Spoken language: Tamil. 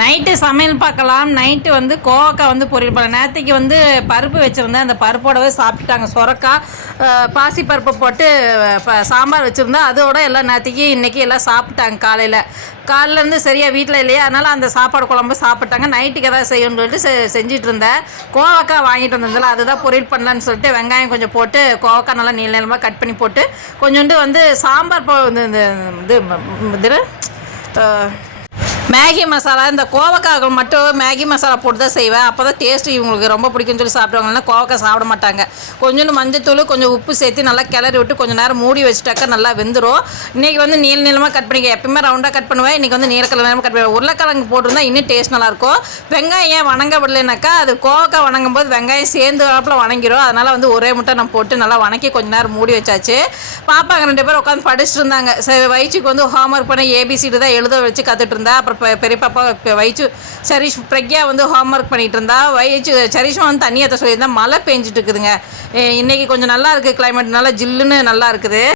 நைட்டு சமையல் பார்க்கலாம். நைட்டு வந்து கோவக்காய் வந்து பொரியல் பண்ணேன். நேற்றுக்கு வந்து பருப்பு வச்சுருந்தேன். அந்த பருப்போடவே சாப்பிட்டுட்டாங்க. சொரக்காய் பாசி பருப்பு போட்டு சாம்பார் வச்சுருந்தேன். அதோட எல்லாம் நேற்றுக்கு இன்றைக்கி எல்லாம் சாப்பிட்டாங்க. காலையிலேருந்து சரியாக வீட்டில் இல்லையா, அதனால் அந்த சாப்பாடு குழம்பு சாப்பிட்டாங்க. நைட்டுக்கு எதாவது செய்யணும்னு சொல்லிட்டு செஞ்சுட்டு இருந்தேன். கோவக்காய் வாங்கிட்டு வந்ததில்ல, அதுதான் பொரியல் பண்ணலான்னு சொல்லிட்டு வெங்காயம் கொஞ்சம் போட்டு கோவக்காய் நல்லா நீள நீளமாக கட் பண்ணி போட்டு கொஞ்சோண்டு வந்து சாம்பார் இது மேகி மசாலா, இந்த கோவக்காய்கள் மட்டும் மேகி மசாலா போட்டு தான் செய்வேன். அப்போ தான் டேஸ்ட்டு இவங்களுக்கு ரொம்ப பிடிக்கும்னு சொல்லி சாப்பிடுவாங்கன்னா கோவக்காய் சாப்பிட மாட்டாங்க. கொஞ்சோண்டு மஞ்சத்தூள் கொஞ்சம் உப்பு சேர்த்து நல்லா கிளறி விட்டு கொஞ்சம் நேரம் மூடி வச்சுட்டாக்கா நல்லா வெந்துடும். இன்றைக்கி வந்து நீளமாக கட் பண்ணிக்க, எப்பயுமே ரவுண்டாக கட் பண்ணுவேன். இன்றைக்கி வந்து நீளக்கிழமை கட் பண்ணுவேன். உருளைக்கிழங்கு போட்டிருந்தா இன்னும் டேஸ்ட் நல்லாயிருக்கும். வெங்காயம் ஏன் வணங்க விடலைனாக்கா, அது கோவக்காய் வணங்கும் போது வெங்காயம் சேர்ந்து வாப்பில் வணங்கிடும். அதனால் வந்து ஒரே முட்டை நான் போட்டு நல்லா வணக்கி கொஞ்சம் நேரம் மூடி வச்சாச்சு. பாப்பாங்க 2 பேரும் உட்காந்து படிச்சுட்டு இருந்தாங்க. சரி, வயிற்றுக்கு வந்து ஹோம்ஒர்க் பண்ண ஏபிசிடி தான் எழுத வச்சு கற்றுட்டு இருந்தா. அப்புறம் பெரிய பாப்பா வயிற்று சரிஷ் பிரக்யா வந்து ஹோம்ஒர்க் பண்ணிகிட்டு இருந்தா. சரிஷும் வந்து தண்ணியத்தை சொல்லியிருந்தா. மழை பெஞ்சிட்டு இருக்குதுங்க. இன்றைக்கி கொஞ்சம் நல்லா இருக்குது, கிளைமேட் நல்லா ஜில்லுன்னு நல்லா இருக்குது.